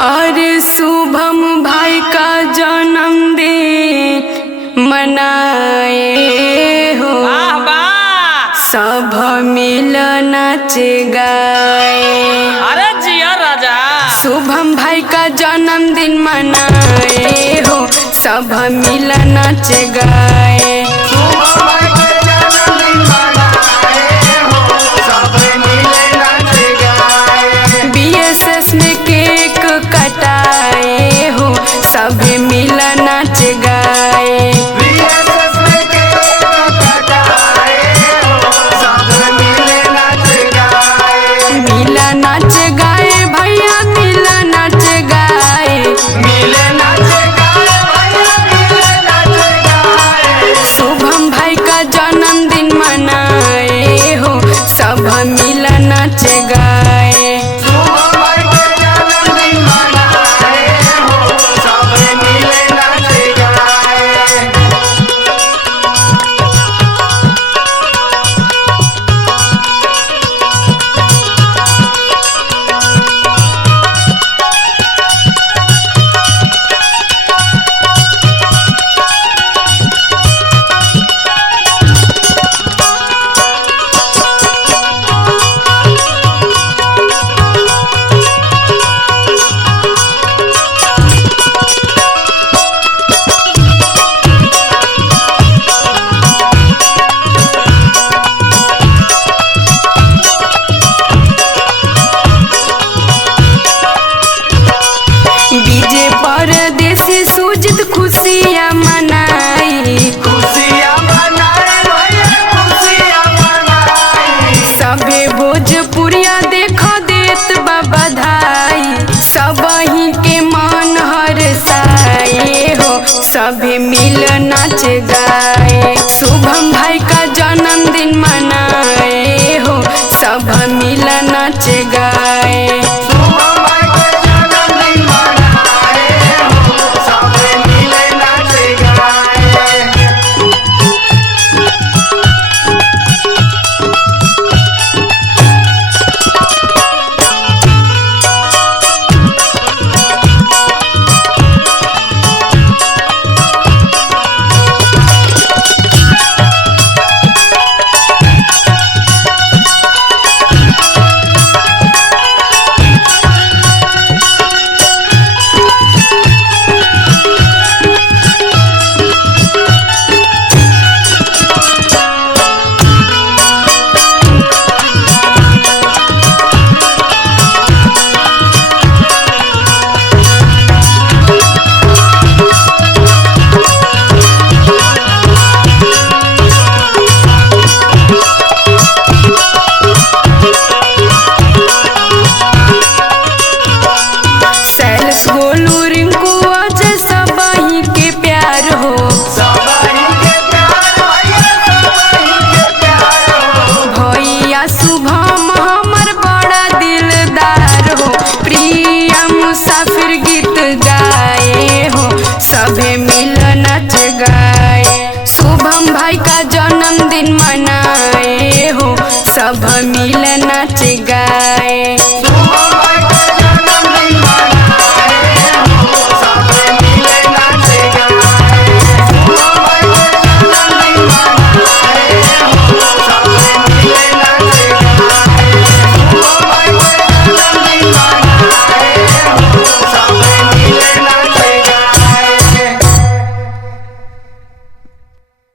अरे शुभम भाई का जन्मदिन मनाए हो, सब मिल नाच गाए। अरे जिया राजा, शुभम भाई का जन्मदिन मनाए हो, सब मिल नाच गाए। BSS में केक कटाए हो, सब मिल नाच गाए। मिला नाच गाए भैया, मिला नाच गाए। शुभम भाई का जन्मदिन मनाए हो, सब मिला नाच गाए। डीजे परदेसी सुजित खुशियाँ मनाई, सभे भोजपुरिया देखो देत बा बधाई। सबही के मन हर्षाए हो, सभे मिल नाच गाए। शुभम भाई का जन्मदिन मनाए हो, सब मिल नाच गाए। मुसाफिर गीत गाए हो, सभे मिल नाच गाए। शुभम भाई का जन्मदिन मनाए हो, सब मिल नाच गाए।